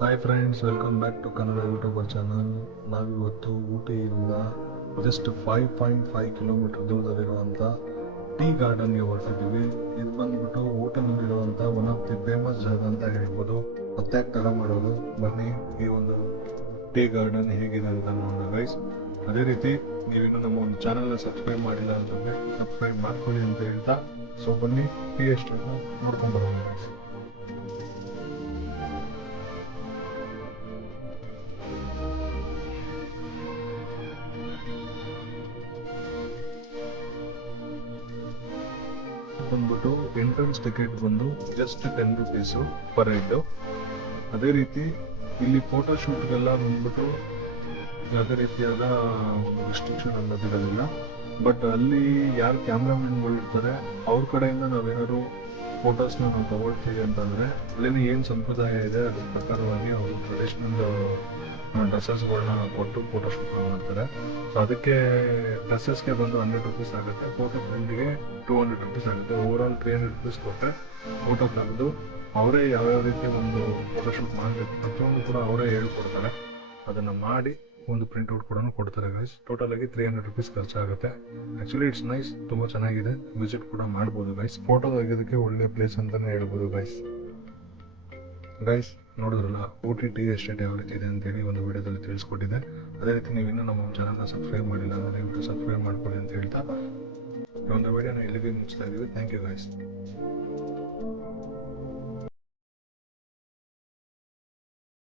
Hi friends, welcome back to Kannada YouTuber channel. ನಾವಿವತ್ತು ಊಟಿಯಿಂದ just 5.5 kilometre ದೂರದಲ್ಲಿರುವಂಥ ಟೀ ಗಾರ್ಡನ್ಗೆ ಹೊರಟಿದ್ದೀವಿ. ಇದು ಬಂದ್ಬಿಟ್ಟು ಊಟಿನಲ್ಲಿರುವಂಥ ಒನ್ ಆಫ್ ದಿ ಫೇಮಸ್ ಜಾಗ ಅಂತ ಹೇಳ್ಬೋದು. ಮತ್ತೆ ತಡ ಮಾಡೋದು, ಬನ್ನಿ ಈ ಒಂದು ಟೀ ಗಾರ್ಡನ್ ಹೇಗಿದೆ ಅಂತ ನೋಡೋಣ ಗೈಸ್. ಅದೇ ರೀತಿ ನೀವಿನ್ನೂ ನಮ್ಮ ಒಂದು ಚಾನಲ್ನ ಸಬ್ಸ್ಕ್ರೈಬ್ ಮಾಡಿಲ್ಲ ಅಂತಂದರೆ ಸಬ್ಸ್ಕ್ರೈಬ್ ಮಾಡ್ಕೊಳ್ಳಿ ಅಂತ ಹೇಳ್ತಾ, ಸೊ ಬನ್ನಿ ಟೀ ಎಸ್ಟೇಟ್ನ ನೋಡ್ಕೊಂಡು ಬರೋಣ ಗೈಸ್. ಬಂದ್ಬಿಟ್ಟು ಎಂಟ್ರೆನ್ಸ್ ಟಿಕೆಟ್ ಬಂದು ಜಸ್ಟ್ 10 ರುಪೀಸು ಪರ್ ಹೆಡ್. ಅದೇ ರೀತಿ ಇಲ್ಲಿ ಫೋಟೋ ಶೂಟ್ಗೆಲ್ಲ ಬಂದ್ಬಿಟ್ಟು ಯಾವುದೇ ರೀತಿಯಾದ ಒಂದು ರಿಸ್ಟ್ರಿಕ್ಷನ್ ಅನ್ನೋದಿರೋದಿಲ್ಲ. ಬಟ್ ಅಲ್ಲಿ ಯಾರು ಕ್ಯಾಮ್ರಾಮನ್ಗಳು ಇರ್ತಾರೆ ಅವ್ರ ಕಡೆಯಿಂದ ನಾವೇನಾದ್ರು ಫೋಟೋಸ್ನ ನಾವು ತಗೊಳ್ತೀವಿ ಅಂತಂದರೆ ಅಲ್ಲಿನ ಏನು ಸಂಪ್ರದಾಯ ಇದೆ ಅದ್ರ ಪ್ರಕಾರವಾಗಿ ಅವರು ಟ್ರೆಡಿಷ್ನಲ್ ಡ್ರೆಸ್ಸಸ್ಗಳನ್ನ ಕೊಟ್ಟು ಫೋಟೋಶೂಟ್ ಮಾಡ್ತಾರೆ. ಸೊ ಅದಕ್ಕೆ ಡ್ರೆಸ್ಸಸ್ಗೆ ಬಂದು 100 ರುಪೀಸ್ ಆಗುತ್ತೆ, ಫೋಟೋ ಪ್ರಿಂಟ್ಗೆ 200 ರುಪೀಸ್ ಆಗುತ್ತೆ. ಓವರಾಲ್ 300 ರುಪೀಸ್ ಕೊಟ್ಟರೆ ಫೋಟೋ ತೆಗೆದು ಅವರೇ ಯಾವ್ಯಾವ ರೀತಿ ಒಂದು ಫೋಟೋಶೂಟ್ ಮಾಡಬೇಕು ಪ್ರತಿಯೊಂದು ಕೂಡ ಅವರೇ ಹೇಳ್ಕೊಡ್ತಾರೆ. ಅದನ್ನು ಮಾಡಿ ಒಂದು ಪ್ರಿಂಟ್ಔಟ್ ಕೂಡ ಕೊಡ್ತಾರೆ ಗೈಸ್. ಟೋಟಲ್ ಆಗಿ 300 ರುಪೀಸ್ ಖರ್ಚಾಗುತ್ತೆ. ಆ್ಯಕ್ಚುಲಿ ಇಟ್ಸ್ ನೈಸ್, ತುಂಬ ಚೆನ್ನಾಗಿದೆ, ವಿಸಿಟ್ ಕೂಡ ಮಾಡ್ಬೋದು ಗೈಸ್. ಫೋಟೋ ತೆಗೆಯೋದಕ್ಕೆ ಒಳ್ಳೆ ಪ್ಲೇಸ್ ಅಂತಲೇ ಹೇಳ್ಬೋದು ಗೈಸ್. ನೋಡಿದ್ರಲ್ಲ ಊಟಿ ಟೀ ಎಸ್ಟೇಟ್ ಯಾವ ರೀತಿ ಇದೆ ಅಂತೇಳಿ ಒಂದು ವಿಡಿಯೋದಲ್ಲಿ ತಿಳಿಸ್ಕೊಟ್ಟಿದೆ. ಅದೇ ರೀತಿ ನೀವು ಇನ್ನೂ ನಮ್ಮ ಚಾನಲ್ನ ಸಬ್ಸ್ಕ್ರೈಬ್ ಮಾಡಿಲ್ಲ ಅಂದರೆ ದಯವಿಟ್ಟು ಸಬ್ಸ್ಕ್ರೈಬ್ ಮಾಡ್ಕೊಳ್ಳಿ ಅಂತ ಹೇಳ್ತಾ ಈ ಒಂದು ವಿಡಿಯೋನ ಇಲ್ಲಿಗೆ ಮುಗಿಸ್ತಾ ಇದ್ದೀವಿ. Thank you guys.